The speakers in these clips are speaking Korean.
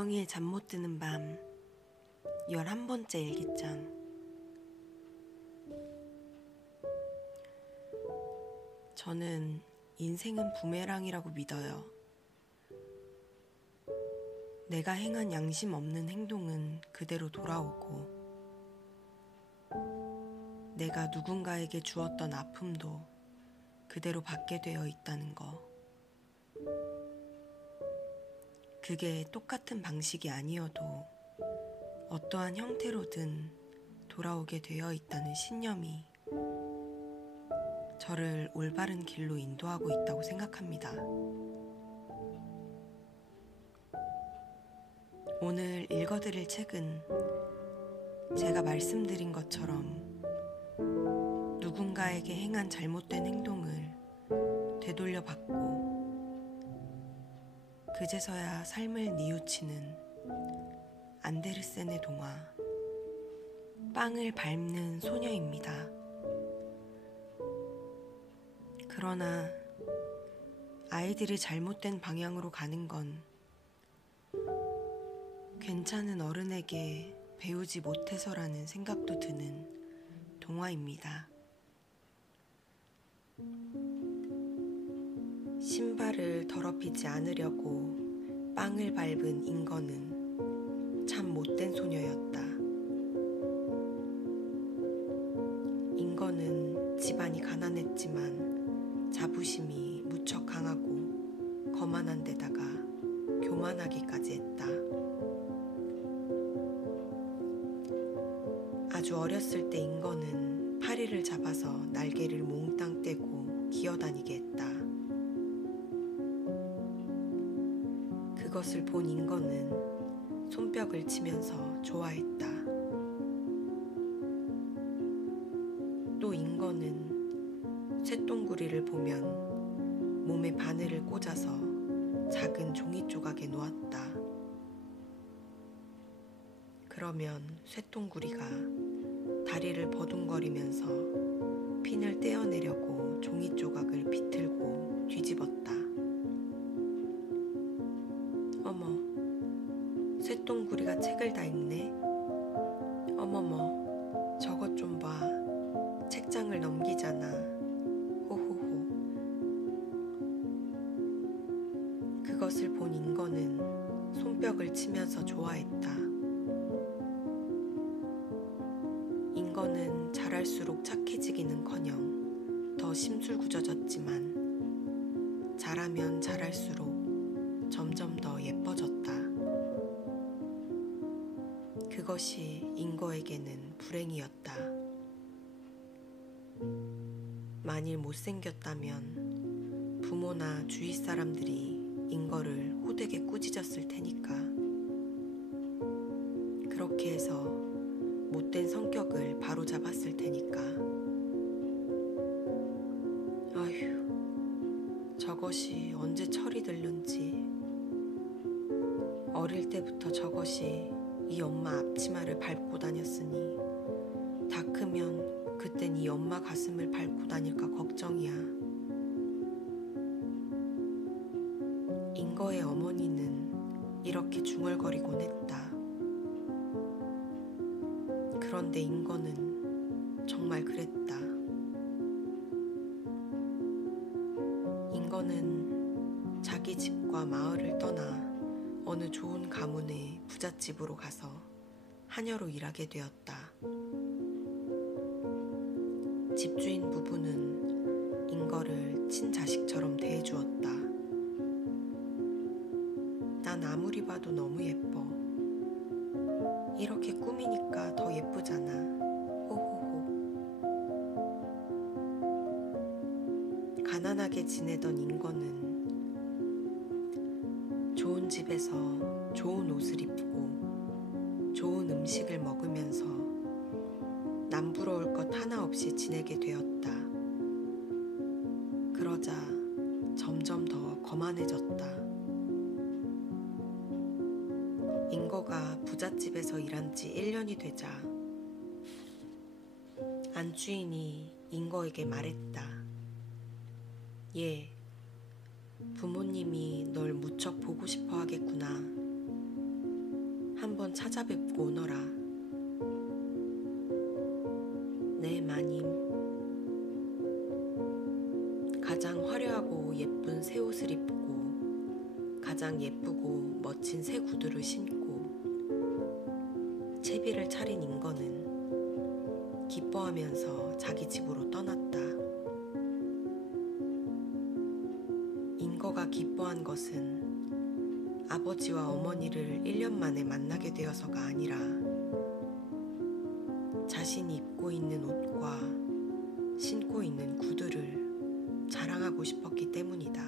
지영이의 잠 못 드는 밤 11번째 일기장. 저는 인생은 부메랑이라고 믿어요. 내가 행한 양심 없는 행동은 그대로 돌아오고, 내가 누군가에게 주었던 아픔도 그대로 받게 되어 있다는 거. 그게 똑같은 방식이 아니어도 어떠한 형태로든 돌아오게 되어 있다는 신념이 저를 올바른 길로 인도하고 있다고 생각합니다. 오늘 읽어드릴 책은 제가 말씀드린 것처럼 누군가에게 행한 잘못된 행동을 되돌려받고 그제서야 삶을 뉘우치는 안데르센의 동화 빵을 밟는 소녀입니다. 그러나 아이들이 잘못된 방향으로 가는 건 괜찮은 어른에게 배우지 못해서라는 생각도 드는 동화입니다. 신발을 더럽히지 않으려고 빵을 밟은 인거는 참 못된 소녀였다. 인거는 집안이 가난했지만 자부심이 무척 강하고 거만한 데다가 교만하기까지 했다. 아주 어렸을 때 인거는 파리를 잡아서 날개를 몽땅 떼고 기어다니게 했다. 그것을 본 인거는 손뼉을 치면서 좋아했다. 또 인거는 쇳덩구리를 보면 몸에 바늘을 꽂아서 작은 종이 조각에 놓았다. 그러면 쇳덩구리가 다리를 버둥거리면서 핀을 떼어내려고 종이 조각을 비틀고 뒤집었다. 어머, 쇳덩구리가 책을 다 읽네. 어머머, 저것 좀 봐. 책장을 넘기잖아. 호호호. 그것을 본 인거는 손뼉을 치면서 좋아했다. 인거는 자랄수록 착해지기는커녕 더 심술궂어졌지만 자라면 자랄수록 점점 더 예뻐졌다. 그것이 인거에게는 불행이었다. 만일 못생겼다면 부모나 주위 사람들이 인거를 호되게 꾸짖었을 테니까. 그렇게 해서 못된 성격을 바로잡았을 테니까. 아휴, 저것이 언제 철이 들는지. 어릴 때부터 저것이 이 엄마 앞치마를 밟고 다녔으니 다 크면 그땐 이 엄마 가슴을 밟고 다닐까 걱정이야. 인거의 어머니는 이렇게 중얼거리곤 했다. 그런데 인거는 정말 그랬다. 인거는 자기 집과 마을을 떠나 어느 좋은 가문의 부잣집으로 가서 하녀로 일하게 되었다. 집주인 부부는 인거를 친자식처럼 대해주었다. 난 아무리 봐도 너무 예뻐. 이렇게 꾸미니까 더 예쁘잖아. 호호호. 가난하게 지내던 인거는 좋은 집에서 좋은 옷을 입고 좋은 음식을 먹으면서 남부러울 것 하나 없이 지내게 되었다. 그러자 점점 더 거만해졌다. 인거가 부잣집에서 일한 지 1년이 되자 안주인이 인거에게 말했다. 얘, 부모님이 널 무척 보고 싶어 하겠구나. 한번 찾아뵙고 오너라. 네, 마님. 가장 화려하고 예쁜 새 옷을 입고 가장 예쁘고 멋진 새 구두를 신고 채비를 차린 인거는 기뻐하면서 자기 집으로 떠났다. 인거가 기뻐한 것은 아버지와 어머니를 1년 만에 만나게 되어서가 아니라 자신이 입고 있는 옷과 신고 있는 구두를 자랑하고 싶었기 때문이다.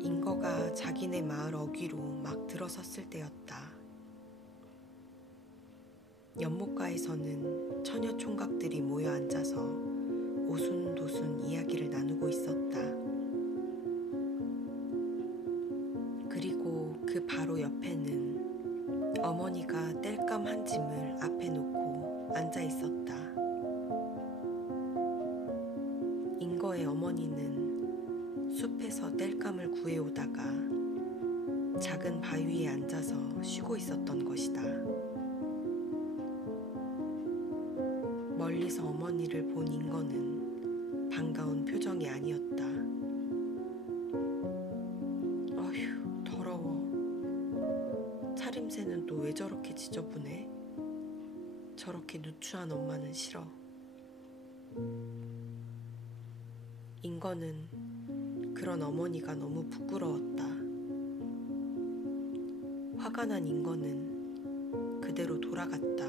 인거가 자기네 마을 어귀로 막 들어섰을 때였다. 연못가에서는 처녀 총각들이 모여 앉아서 오순도순 이야기를 나누고 있었다. 그리고 그 바로 옆에는 어머니가 땔감 한 짐을 앞에 놓고 앉아 있었다. 인거의 어머니는 숲에서 땔감을 구해오다가 작은 바위에 앉아서 쉬고 있었던 것이다. 멀리서 어머니를 본 인거는 반가운 표정이 아니었다. 어휴, 더러워. 차림새는 또 왜 저렇게 지저분해? 저렇게 누추한 엄마는 싫어. 인거는 그런 어머니가 너무 부끄러웠다. 화가 난 인거는 그대로 돌아갔다.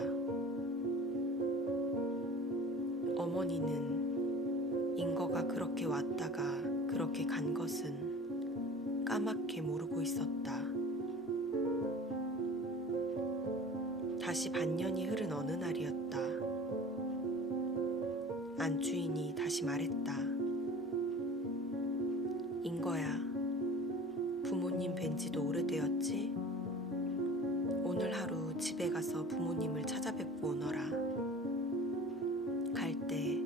어머니는 인거가 그렇게 왔다가 그렇게 간 것은 까맣게 모르고 있었다. 다시 반년이 흐른 어느 날이었다. 안주인이 다시 말했다. 인거야, 부모님 뵌 지도 오래되었지? 오늘 하루 집에 가서 부모님을 찾아뵙고 오너라. 갈 때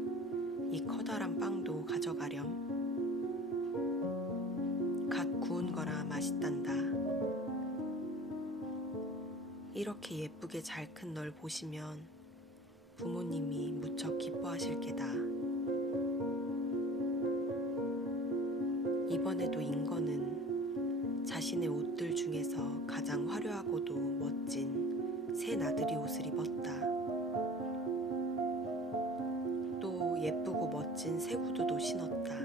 이 커다란 빵도 가져가렴. 갓 구운 거라 맛있단다. 이렇게 예쁘게 잘 큰 널 보시면 부모님이 무척 기뻐하실 게다. 이번에도 인거는 자신의 옷들 중에서 가장 화려하고도 멋진 새 나들이 옷을 입었다. 또 예쁘고 멋진 새 구두도 신었다.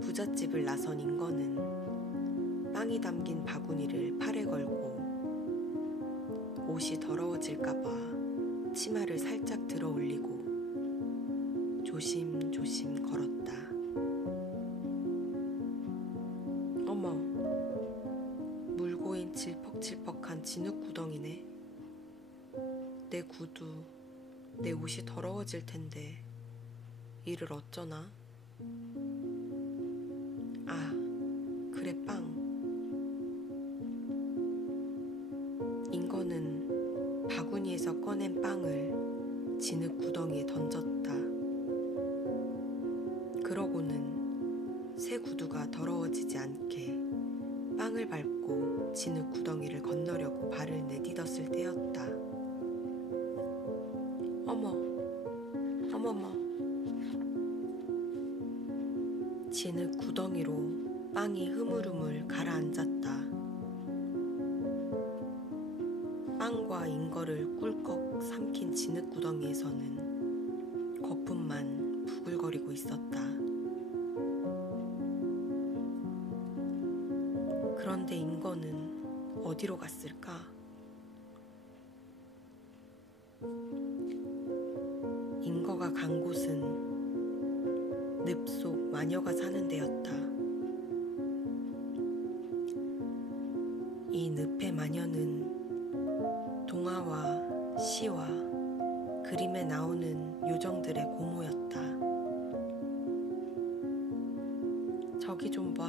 부잣집을 나선 인거는 빵이 담긴 바구니를 팔에 걸고 옷이 더러워질까봐 치마를 살짝 들어 올리고 조심조심 걸었다. 어머, 물고인 질퍽질퍽한 진흙 구덩이네. 내 구두, 내 옷이 더러워질 텐데 이를 어쩌나? 아, 그래, 빵. 인거는 바구니에서 꺼낸 빵을 진흙 구덩이에 던졌다. 그러고는 새 구두가 더러워지지 않게 빵을 밟고 진흙 구덩이를 건너려고 발을 내딛었을 때였다. 어머, 어머머. 진흙 구덩이로 빵이 흐물흐물 가라앉았다. 빵과 인거를 꿀꺽 삼킨 진흙 구덩이에서는 거품만 부글거리고 있었다. 그런데 인거는 어디로 갔을까? 인거가 간 곳은 늪 속 마녀가 사는 데였다. 이 늪의 마녀는 동화와 시와 그림에 나오는 요정들의 고모였다. 저기 좀 봐.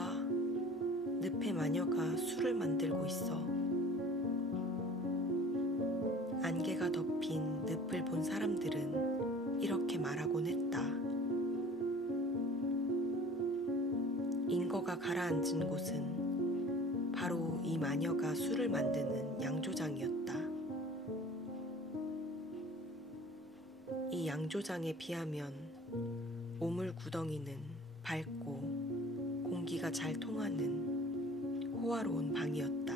늪의 마녀가 술을 만들고 있어. 안개가 덮인 늪을 본 사람들은 이렇게 말하곤 했다. 마녀가 가라앉은 곳은 바로 이 마녀가 술을 만드는 양조장이었다. 이 양조장에 비하면 오물 구덩이는 밝고 공기가 잘 통하는 호화로운 방이었다.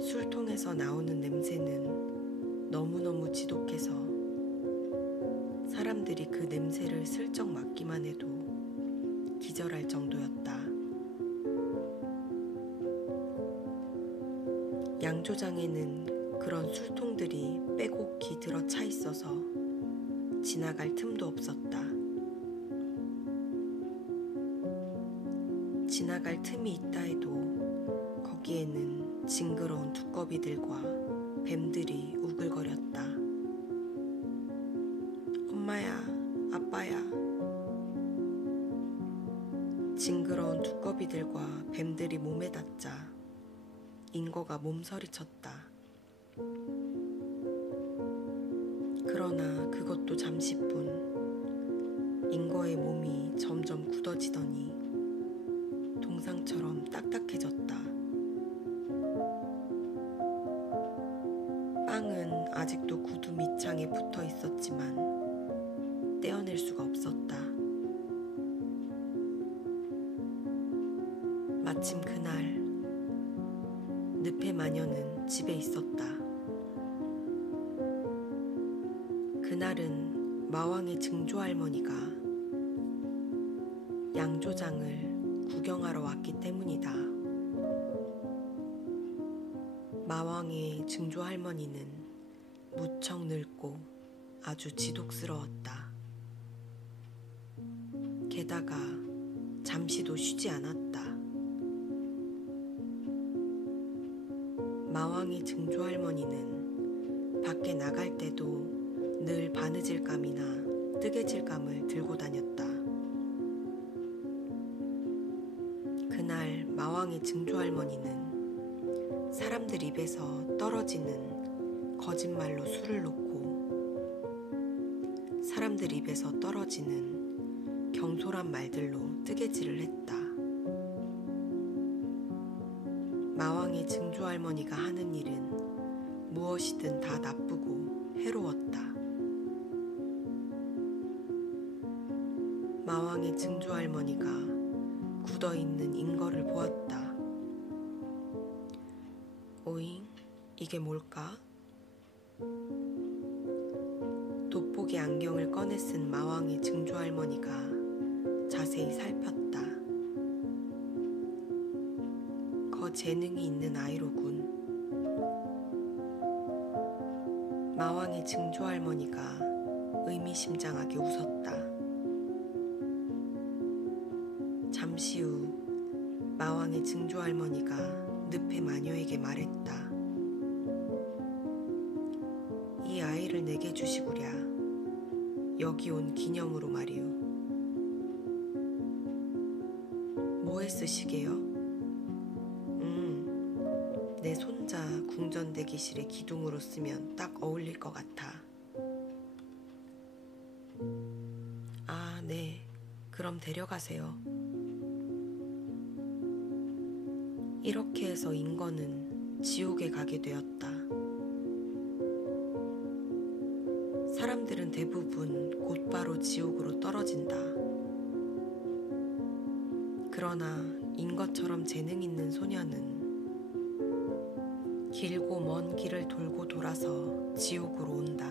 술통에서 나오는 냄새는 너무너무 지독해서 사람들이 그 냄새를 슬쩍 맡기만 해도 기절할 정도였다. 양조장에는 그런 술통들이 빼곡히 들어차 있어서 지나갈 틈도 없었다. 지나갈 틈이 있다 해도 거기에는 징그러운 두꺼비들과 뱀들이 우글거렸다. 엄마야, 아빠야. 징그러운 두꺼비들과 뱀들이 몸에 닿자 인거가 몸서리쳤다. 그러나 그것도 잠시뿐. 인거의 몸이 점점 굳어지더니 동상처럼 딱딱해졌다. 빵은 아직도 구두 밑창에 붙어 있었지만 떼어낼 수가 없었다. 마침 그날 늪의 마녀는 집에 있었다. 그날은 마왕의 증조할머니가 양조장을 구경하러 왔기 때문이다. 마왕의 증조할머니는 무척 늙고 아주 지독스러웠다. 게다가 잠시도 쉬지 않았다. 마왕의 증조할머니는 밖에 나갈 때도 늘 바느질감이나 뜨개질감을 들고 다녔다. 그날 마왕의 증조할머니는 사람들 입에서 떨어지는 거짓말로 술을 놓고 사람들 입에서 떨어지는 경솔한 말들로 뜨개질을 했다. 마왕의 증조할머니가 하는 일은 무엇이든 다 나쁘고 해로웠다. 마왕의 증조할머니가 굳어있는 인거를 보았다. 오잉, 이게 뭘까? 돋보기 안경을 꺼내 쓴 마왕의 증조할머니가 자세히 살폈다. 거 재능이 있는 아이로군. 마왕의 증조할머니가 의미심장하게 웃었다. 잠시 후 마왕의 증조할머니가 늪의 마녀에게 말했다. 이 아이를 내게 주시구랴. 여기 온 기념으로 말이오. 뭐에 쓰시게요? 내 손자 궁전대기실의 기둥으로 쓰면 딱 어울릴 것 같아. 아, 네. 그럼 데려가세요. 이렇게 해서 인거는 지옥에 가게 되었다. 사람들은 대부분 곧바로 지옥으로 떨어진다. 그러나 인거처럼 재능 있는 소녀는 길고 먼 길을 돌고 돌아서 지옥으로 온다.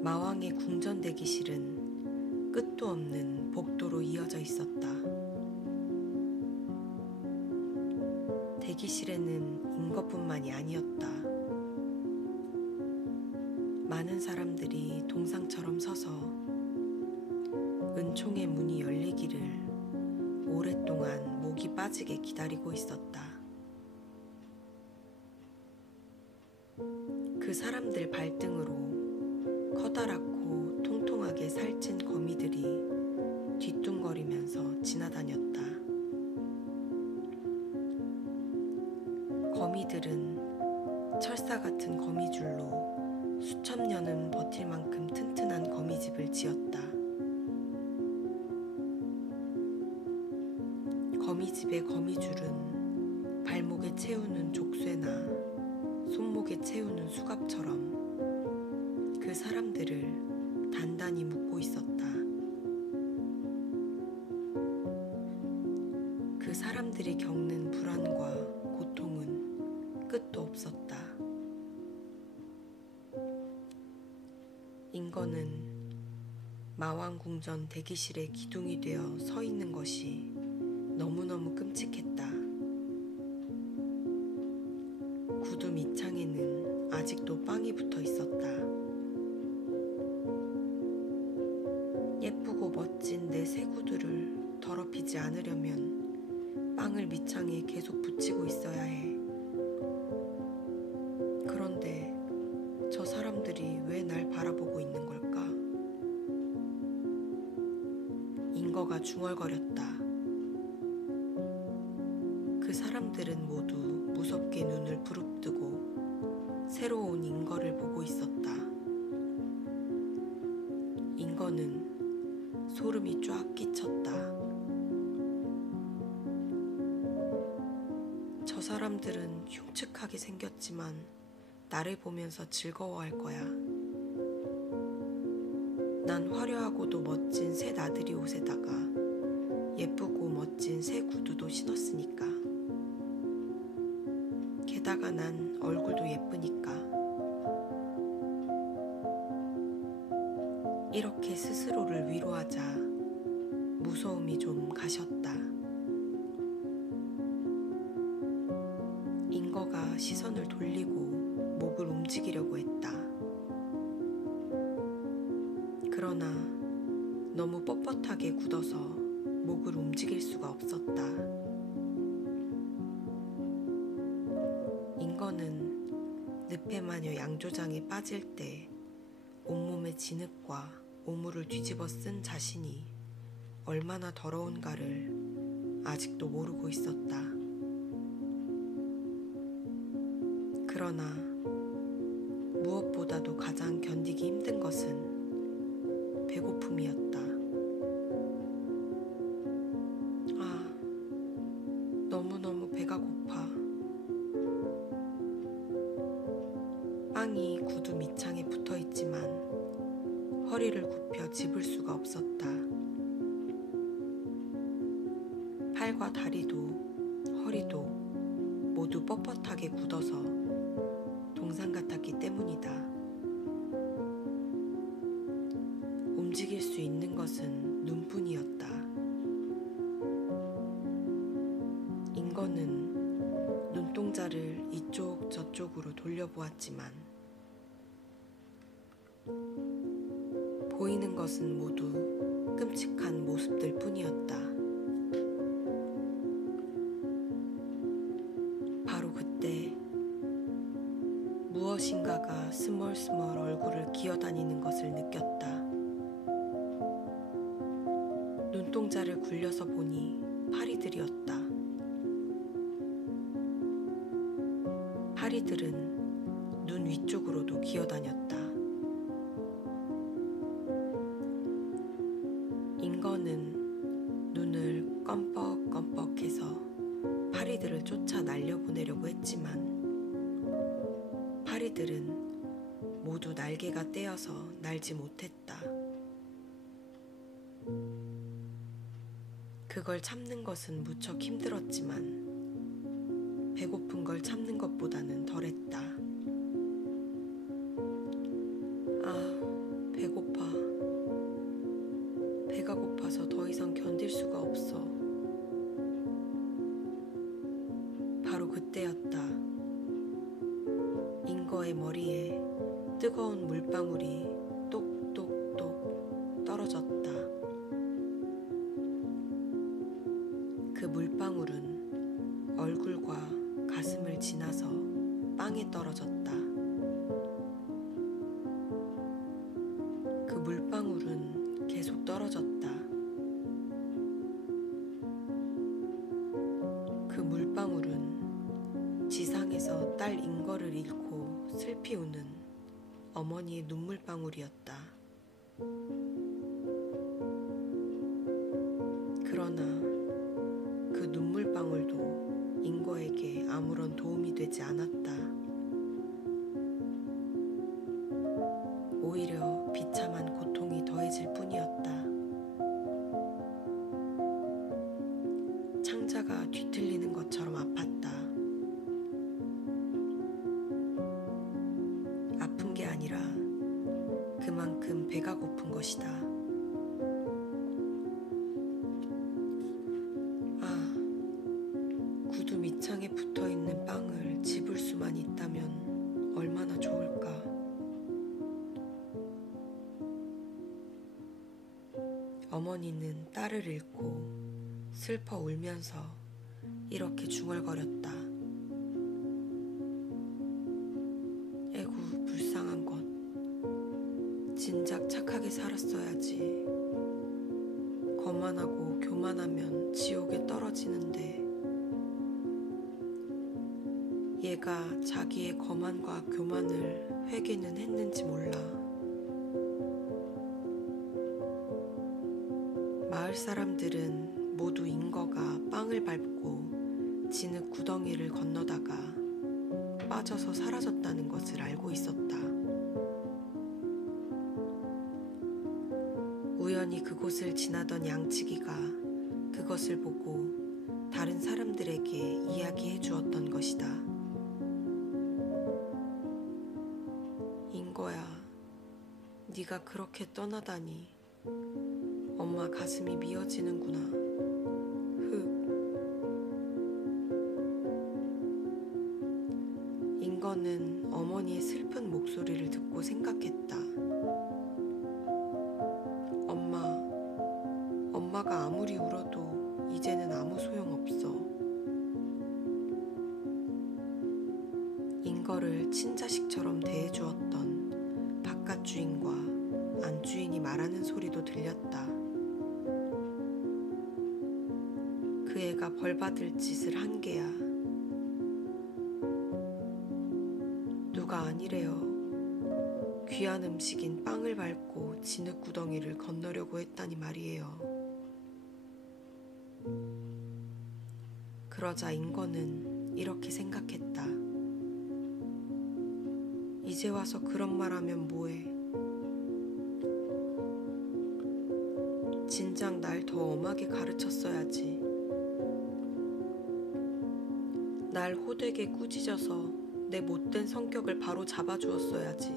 마왕의 궁전 대기실은 끝도 없는 복도로 이어져 있었다. 대기실에는 인거뿐만이 아니었다. 많은 사람들이 동상처럼 서서 은총의 문이 열리기를 오랫동안 목이 빠지게 기다리고 있었다. 그 사람들 발등으로 커다랗고 통통하게 살찐 거미들이 뒤뚱거리면서 지나다녔다. 거미들은 철사 같은 거미줄로 수천 년은 버틸 만큼 튼튼한 거미집을 지었다. 거미집의 거미줄은 발목에 채우는 족쇄나 손목에 채우는 수갑처럼 그 사람들을 단단히 묶고 있었다. 그 사람들이 겪는 불안과 고통은 끝도 없었다. 인거는 마왕궁전 대기실에 기둥이 되어 서 있는 것이 너무너무 끔찍했다. 구두 밑창에는 아직도 빵이 붙어 있었다. 예쁘고 멋진 내 새 구두를 더럽히지 않으려면 빵을 밑창에 계속 붙이고 있어야 해. 그런데 저 사람들이 왜 날 바라보고 있는 걸까? 인거가 중얼거렸다. 그 사람들은 모두 무섭게 눈을 부릅뜨고 새로운 인거를 보고 있었다. 인거는 소름이 쫙 끼쳤다. 저 사람들은 흉측하게 생겼지만 나를 보면서 즐거워할 거야. 난 화려하고도 멋진 새 나들이 옷에다가 예쁘고 멋진 새 구두도 신었으니까. 게다가 난 얼굴도 예쁘니까. 이렇게 스스로를 위로하자 무서움이 좀 가셨다. 인거가 시선을 돌리고 목을 움직이려고 했다. 그러나 너무 뻣뻣하게 굳어서 목을 움직일 수가 없었다. 인거는 늪에마녀 양조장에 빠질 때 온몸의 진흙과 오물을 뒤집어 쓴 자신이 얼마나 더러운가를 아직도 모르고 있었다. 그러나 무엇보다도 가장 견디기 힘든 것은 배고픔이었다. 아, 너무너무 배가 고파. 빵이 구두 밑창에 붙어 있지만 허리를 굽혀 집을 수가 없었다. 팔과 다리도 허리도 모두 뻣뻣하게 굳어서 동상 같았기 때문이다. 움직일 수 있는 것은 눈뿐이었다. 인거는 눈동자를 이쪽 저쪽으로 돌려보았지만 보이는 것은 모두 끔찍한 모습들 뿐이었다. 바로 그때 무엇인가가 스멀스멀 얼굴을 기어다니는 것을 느꼈다. 눈동자를 굴려서 보니 파리들이었다. 파리들은 눈 위쪽으로도 기어다녔다. 인거는 눈을 껌뻑껌뻑해서 파리들을 쫓아 날려보내려고 했지만 파리들은 모두 날개가 떼어서 날지 못했다. 그걸 참는 것은 무척 힘들었지만 배고픈 걸 참는 것보다는 덜했다. 아, 배고파. 배가 고파서 더 이상 견딜 수가 없어. 바로 그때였다. 인거의 머리에 뜨거운 물방울이 똑똑똑 떨어졌다. 그 물방울은 얼굴과 가슴을 지나서 빵에 떨어졌다. 그 물방울은 계속 떨어졌다. 그 물방울은 지상에서 딸 인거를 잃고 슬피 우는 어머니의 눈물방울이었다. 그러나 그 눈물방울도 인거에게 아무런 도움이 되지 않았다. 오히려 비참한 고통이 더해질 뿐이었다. 창자가 뒤틀리는 것처럼 아팠다. 아픈 게 아니라 그만큼 배가 고픈 것이다. 구두 밑창에 붙어있는 빵을 집을 수만 있다면 얼마나 좋을까. 어머니는 딸을 잃고 슬퍼 울면서 이렇게 중얼거렸다. 에구, 불쌍한 것. 진작 착하게 살았어야지. 거만하고 교만하면 지옥에 떨어지는데 얘가 자기의 거만과 교만을 회개는 했는지 몰라. 마을 사람들은 모두 인거가 빵을 밟고 진흙 구덩이를 건너다가 빠져서 사라졌다는 것을 알고 있었다. 우연히 그곳을 지나던 양치기가 그것을 보고 다른 사람들에게 이야기해 주었던 것이다. 인거야, 네가 그렇게 떠나다니 엄마 가슴이 미어지는구나. 인거는 어머니의 슬픈 목소리를 듣고 생각했다. 엄마가 아무리 울어도 이제는 아무 소용없어. 인거를 친자식처럼 대해주었던 바깥 주인과 안 주인이 말하는 소리도 들렸다. 그 애가 벌받을 짓을 한 게야. 누가 아니래요. 귀한 음식인 빵을 밟고 진흙 구덩이를 건너려고 했다니 말이에요. 그러자 인거는 이렇게 생각했다. 이제 와서 그런 말하면 뭐해. 진작 날 더 엄하게 가르쳤어야지. 날 호되게 꾸짖어서 내 못된 성격을 바로 잡아주었어야지.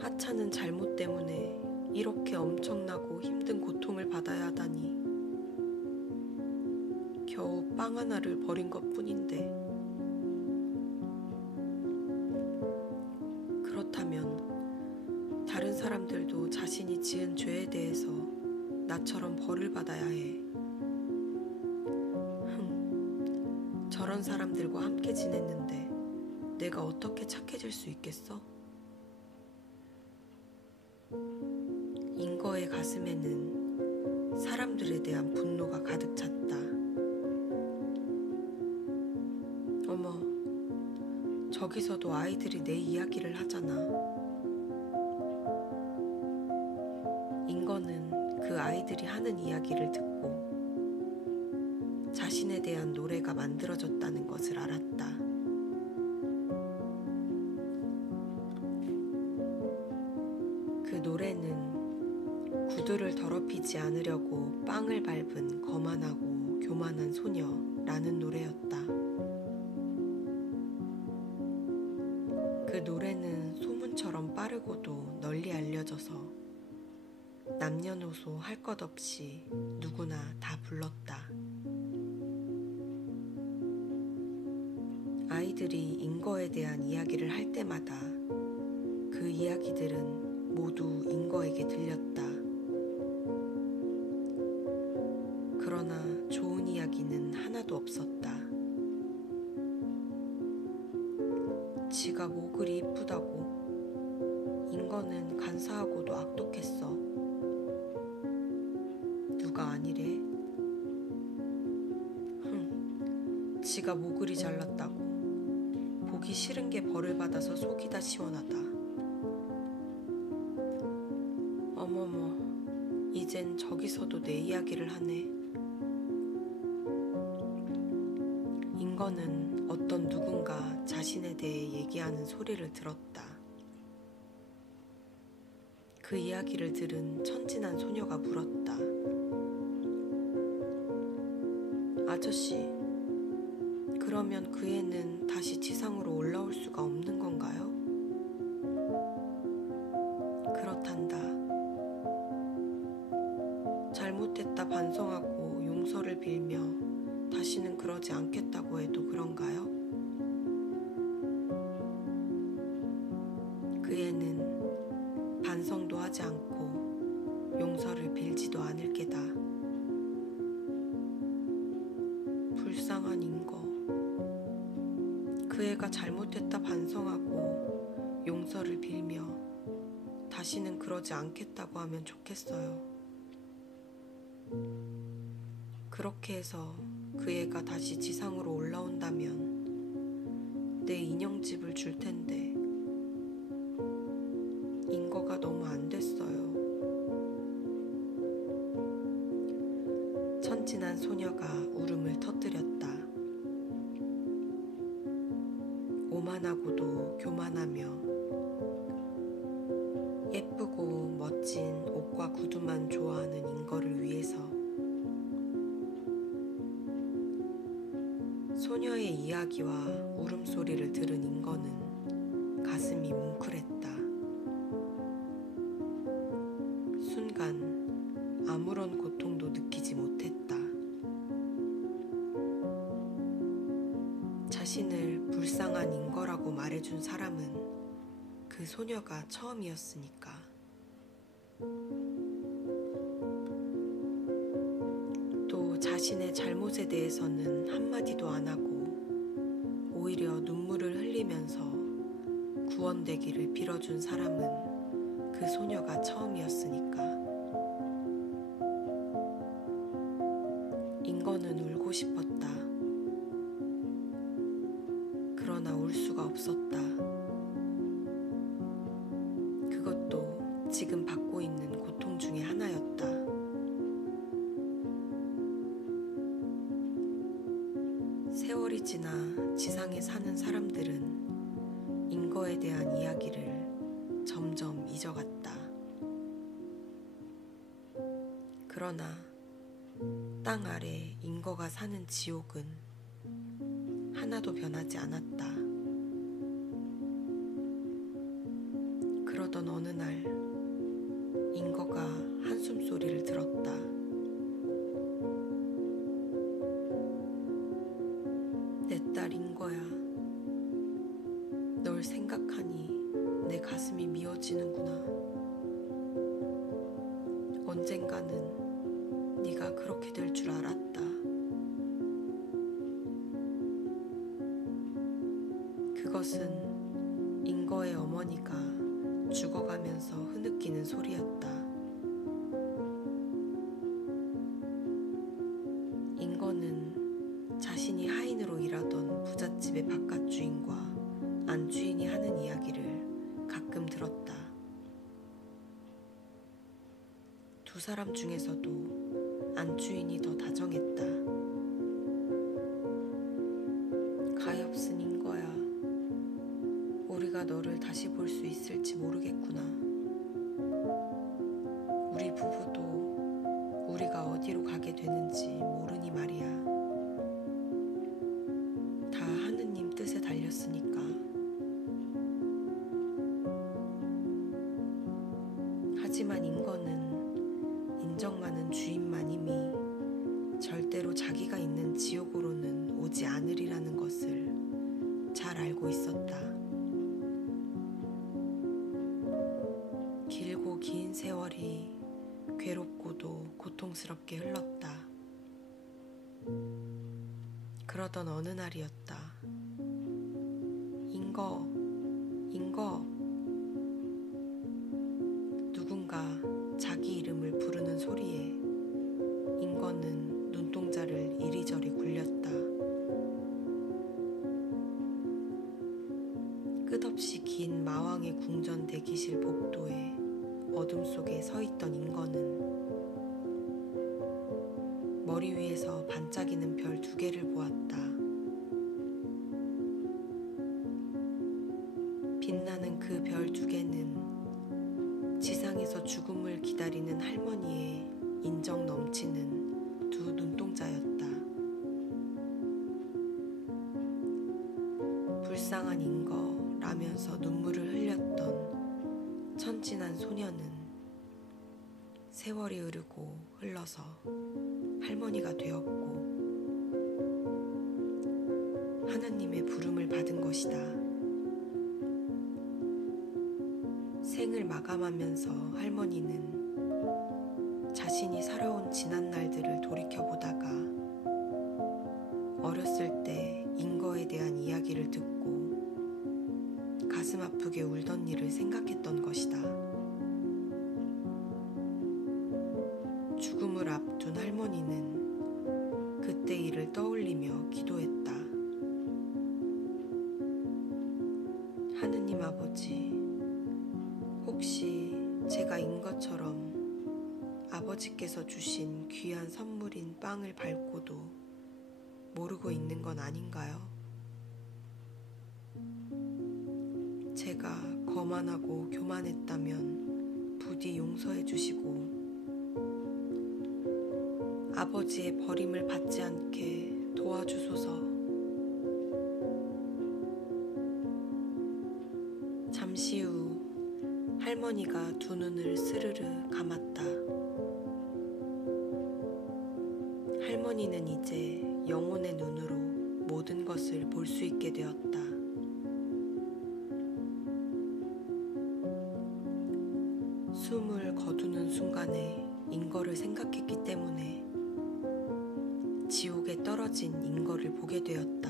하찮은 잘못 때문에 이렇게 엄청나고 힘든 고통을 받아야 하다니. 겨우 빵 하나를 버린 것뿐인데. 그렇다면 다른 사람들도 자신이 지은 죄에 대해서 나처럼 벌을 받아야 해. 저런 사람들과 함께 지냈는데 내가 어떻게 착해질 수 있겠어? 인거의 가슴에는 사람들에 대한 분노가 가득 찼다. 어머, 저기서도 아이들이 내 이야기를 하잖아. 인거는 그 아이들이 하는 이야기를 듣고 자신에 대한 노래가 만들어졌다는 것을 알았다. 그 노래는 구두를 더럽히지 않으려고 빵을 밟은 거만하고 교만한 소녀라는 노래였다. 그 노래는 소문처럼 빠르고도 널리 알려져서 남녀노소 할 것 없이 누구나 다 불렀다. 아이들이 인거에 대한 이야기를 할 때마다 그 이야기들은 모두 인거에게 들렸다. 그러나 좋은 이야기는 하나도 없었다. 지가 뭐 그리 이쁘다고. 인거는 간사하고도 악독했어. 누가 아니래. 지가 뭐 그리 잘났다고. 보기 싫은 게 벌을 받아서 속이 다 시원하다. 어머머, 이젠 저기서도 내 이야기를 하네. 인거는 어떤 누군가 자신에 대해 얘기하는 소리를 들었다. 그 이야기를 들은 천진한 소녀가 물었다. 아저씨, 그러면 그 애는 다시 지상으로 올라올 수가 없는 건가요? 그렇단다. 잘못했다 반성하고 용서를 빌며 다시는 그러지 않겠다고 해도 그런가요? 그 애는 반성도 하지 않고 용서를 빌지도 않을 게다. 불쌍한 인거. 그 애가 잘못했다 반성하고 용서를 빌며 다시는 그러지 않겠다고 하면 좋겠어요. 그렇게 해서 그 애가 다시 지상으로 올라온다면 내 인형집을 줄 텐데 인거가 너무 안 됐어요. 천진한 소녀가 울음을 터뜨렸다. 오만하고도 교만하며 예쁘고 멋진 옷과 구두만 좋아하는 인거를 위해서 소녀의 이야기와 울음소리를 들은 인거는 가슴이 뭉클했다. 순간 아무런 고통도 느끼지 못했다. 자신을 불쌍한 인거라고 말해준 사람은 그 소녀가 처음이었으니까. 또 자신의 잘못에 대해서는 한마디도 안 하고 오히려 눈물을 흘리면서 구원되기를 빌어준 사람은 그 소녀가 처음이었으니까. 인거는 울고 싶었다. 그러나 울 수가 없었다. 그것도 지금 받고 있는 고통 중에 하나였다. 세월이 지나 지상에 사는 사람들은 인거에 대한 이야기를 점점 잊어갔다. 그러나 땅 아래 인거가 사는 지옥은 하나도 변하지 않았다. 그러던 어느 날 인거가 한숨소리를 들었다. 내 딸 인거야. 널 생각하니 내 가슴이 미어지는구나. 언젠가는 네가 그렇게 될 줄 알았다. 그것은 인거의 어머니가 죽어가면서 흐느끼는 소리였다. 인거는 자신이 하인으로 일하던 부잣집의 바깥 주인과 안주인이 하는 이야기를 가끔 들었다. 두 사람 중에서도 안주인이 더 다정했다. 가엾은 인거야. 우리가 너를 다시 볼 수 있을지 모르겠구나. 우리 부부도 우리가 어디로 가게 되는지 모르니 말이야. 다 하느님 뜻에 달렸으니까. 하지만 인거는 인정 많은 주인마님이 절대로 자기가 있는 지옥으로는 오지 않으리라는 것을 잘 알고 있었다. 길고 긴 세월이 괴롭고도 고통스럽게 흘렀다. 그러던 어느 날이었다. 인거. 누군가 자기 이름을 부르는 소리에 인거는 눈동자를 이리저리 굴렸다. 몹시 긴 마왕의 궁전 대기실 복도에 어둠 속에 서 있던 인거는 머리 위에서 반짝이는 별 2개를 보았다. 빛나는 그 별 2개는 지상에서 죽음을 기다리는 할머니의 인정 넘치는 2 눈동자였다. 불쌍한 인거라면서 눈물을 흘렸던 천진한 소녀는 세월이 흐르고 흘러서 할머니가 되었고 하나님의 부름을 받은 것이다. 생을 마감하면서 할머니는 자신이 살아온 지난 날들을 돌이켜보다가 어렸을 때 인거에 대한 이야기를 듣고 가슴 아프게 울던 일을 생각했던 것이다. 죽음을 앞둔 할머니는 그때 일을 떠올리며 기도했다. 하느님 아버지, 혹시 제가 인것처럼 아버지께서 주신 귀한 선물인 빵을 밟고도 모르고 있는 건 아닌가요? 제가 거만하고 교만했다면 부디 용서해 주시고 아버지의 버림을 받지 않게 도와주소서. 잠시 후 할머니가 2 눈을 스르르 감았다. 할머니는 이제 영혼의 눈으로 모든 것을 볼 수 있게 되었다. 숨을 거두는 순간에 인거를 생각했기 때문에 지옥에 떨어진 인거를 보게 되었다.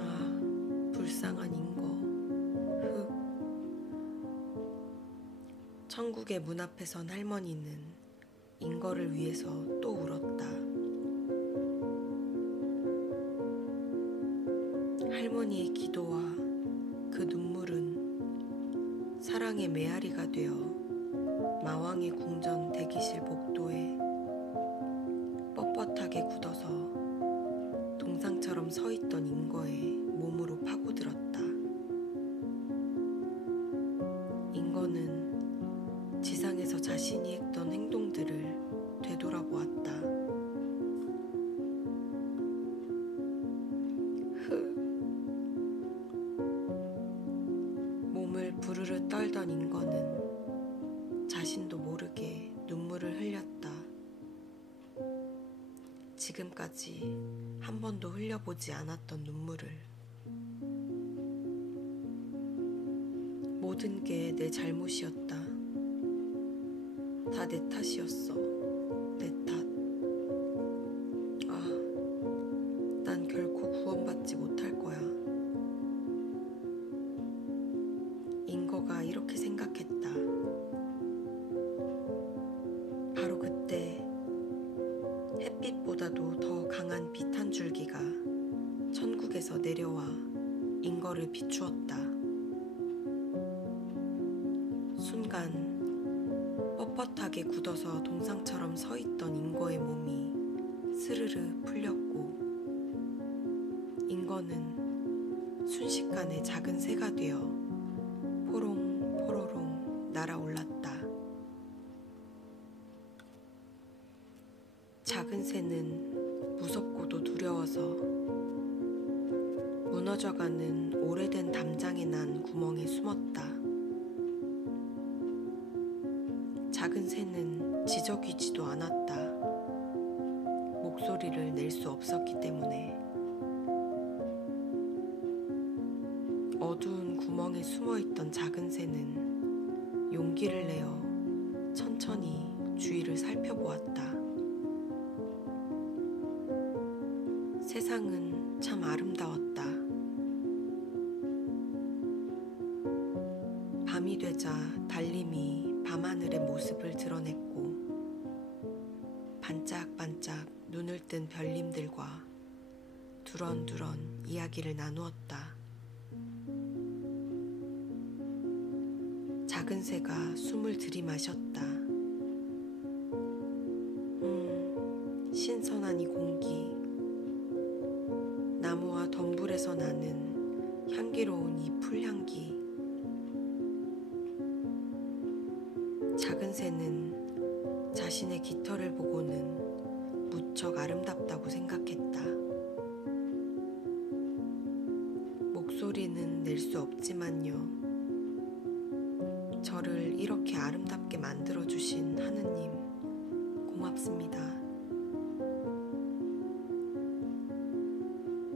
아, 불쌍한 인거. 흑. 천국의 문 앞에 선 할머니는 인거를 위해서 또 울었다. 할머니의 기도와 그 눈물은 사랑의 메아리가 되어 마왕의 궁전 대기실 복도에 뻣뻣하게 굳어서 동상처럼 서 있던 인거의 몸으로 파고들었다. 인거는 지상에서 자신이 했던 행동들을 되돌아보았다. 몸을 부르르 떨던 인거는 자신도 모르게 눈물을 흘렸다. 지금까지 한 번도 흘려보지 않았던 눈물을. 모든 게 내 잘못이었다. 다 내 탓이었어. 내 탓. 아, 난 결코 구원받지 못할 거야. 인거가 이렇게 생각했다. 바로 그때 햇빛보다도 더 강한 빛 한 줄기가 천국에서 내려와 인거를 비추었다. 순간 뻣뻣하게 굳어서 동상처럼 서 있던 인거의 몸이 스르르 풀렸고 인거는 순식간에 작은 새가 되어 포롱 포로롱 날아올랐다. 작은 새는 무섭고도 두려워서 무너져가는 오래된 담장에 난 구멍에 숨었다. 작은 새는 지저귀지도 않았다. 목소리를 낼 수 없었기 때문에. 어두운 구멍에 숨어있던 작은 새는 용기를 내어 천천히 주위를 살펴보았다. 세상은 참 아름다웠다. 밤이 되자 달림이 밤하늘의 모습을 드러냈고 반짝반짝 눈을 뜬 별님들과 두런두런 이야기를 나누었다. 작은 새가 숨을 들이마셨다. 신선한 이 공기, 나무와 덤불에서 나는 향기로운 이 풀향기. 작은 새는 자신의 깃털을 보고는 무척 아름답다고 생각했다. 목소리는 낼 수 없지만요. 저를 이렇게 아름답게 만들어주신 하느님, 고맙습니다.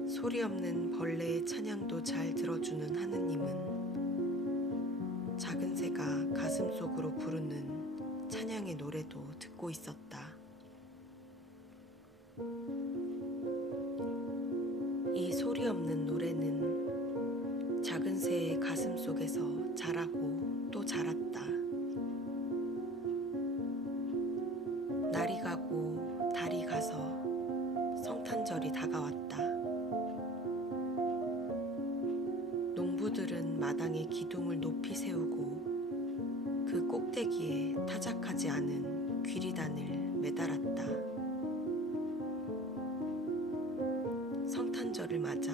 소리 없는 벌레의 찬양도 잘 들어주는 하느님은 작은 새가 가슴속으로 부르는 찬양의 노래도 듣고 있었다. 이 소리 없는 노래는 작은 새의 가슴 속에서 자라고 또 자랐다. 날이 가고 달이 가서 성탄절이 다가왔다. 농부들은 마당에 기둥을 높이 세우고 그 꼭대기에 타작하지 않은 귀리단을 매달았다. 성탄절을 맞아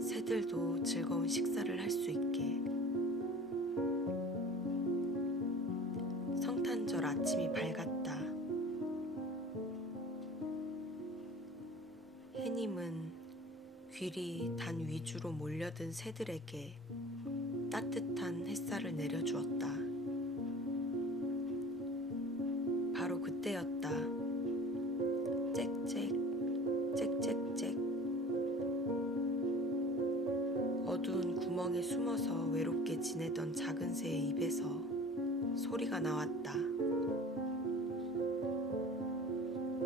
새들도 즐거운 식사를 할 수 있게. 성탄절 아침이 밝았다. 해님은 귀리 단 위주로 몰려든 새들에게 따뜻한 햇살을 내려주었다. 바로 그때였다. 짹짹, 짹짹짹. 어두운 구멍에 숨어서 외롭게 지내던 작은 새의 입에서 소리가 나왔다.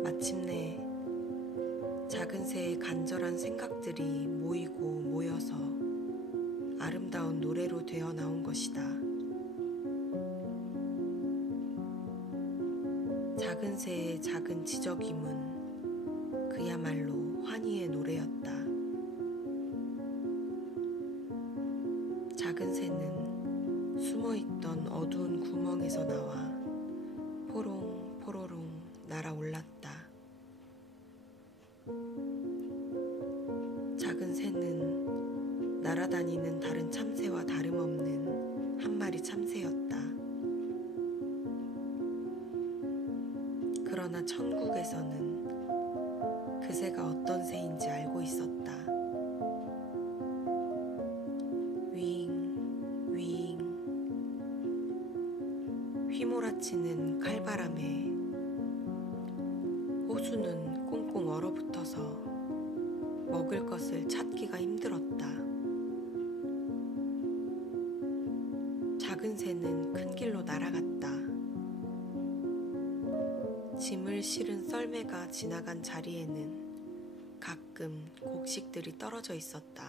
마침내 작은 새의 간절한 생각들이 모이고 모여서 아름다운 노래로 되어 나온 것이다. 작은 새의 작은 지저귀문, 그야말로 환희의 노래였다. 작은 새는 숨어있던 어두운 구멍에서 나와 포롱 포로롱 날아올랐다. 작은 새는 날아다니는 다른 참새와 다름없는 한 마리 참새였다. 그러나 천국에서는 그 새가 어떤 새인지 알고 있었다. 윙, 윙. 휘몰아치는 칼바람에 호수는 꽁꽁 얼어붙어서 먹을 것을 찾기가 힘들었다. 작은 새는 큰 길로 날아갔다. 짐을 실은 썰매가 지나간 자리에는 가끔 곡식들이 떨어져 있었다.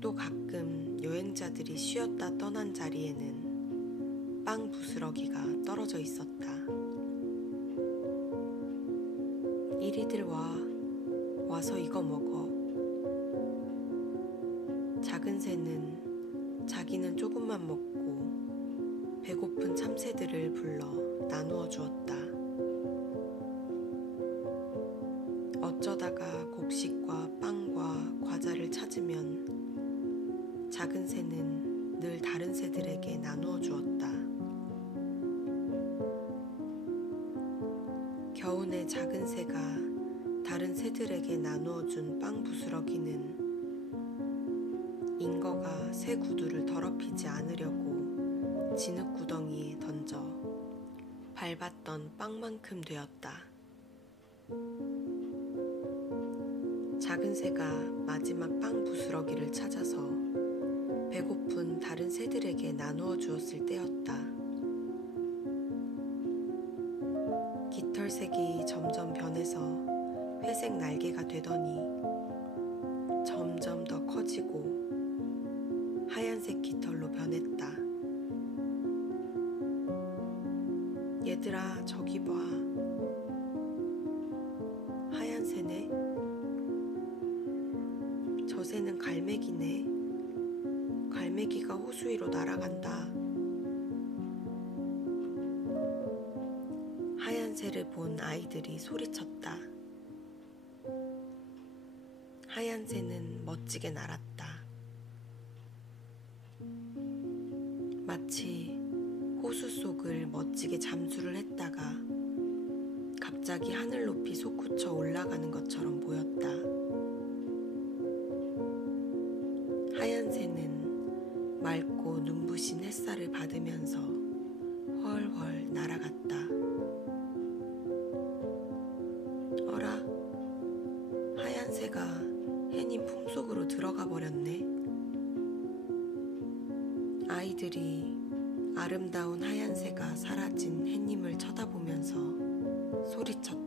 또 가끔 여행자들이 쉬었다 떠난 자리에는 빵 부스러기가 떨어져 있었다. 이리들 와서 이거 먹어. 작은 새는 자기는 조금만 먹고 배고픈 참새들을 불러 나누어 주었다. 어쩌다가 곡식과 빵과 과자를 찾으면 작은 새는 늘 다른 새들에게 나누어 주었다. 겨우내 작은 새가 다른 새들에게 나누어준 빵 부스러기는 인거가 새 구두를 더럽히지 않으려고 진흙구덩이에 던져 밟았던 빵만큼 되었다. 작은 새가 마지막 빵 부스러기를 찾아서 배고픈 다른 새들에게 나누어 주었을 때였다. 깃털색이 점점 변해서 회색 날개가 되더니 점점 더 커지고 하얀색 깃털로 변했다. 얘들아, 저기 봐. 하얀 새네. 갈매기네. 갈매기가 호수 위로 날아간다. 하얀 새를 본 아이들이 소리쳤다. 하얀 새는 멋지게 날았다. 마치 호수 속을 멋지게 잠수를 했다가 갑자기 하늘 높이 솟구쳐 올라가는 것처럼 보였다. 하얀 새는 맑고 눈부신 햇살을 받으면서 훨훨 날아갔다. 어라, 하얀 새가 해님 품속으로 들어가 버렸네. 아이들이 아름다운 하얀 새가 사라진 해님을 쳐다보면서 소리쳤다.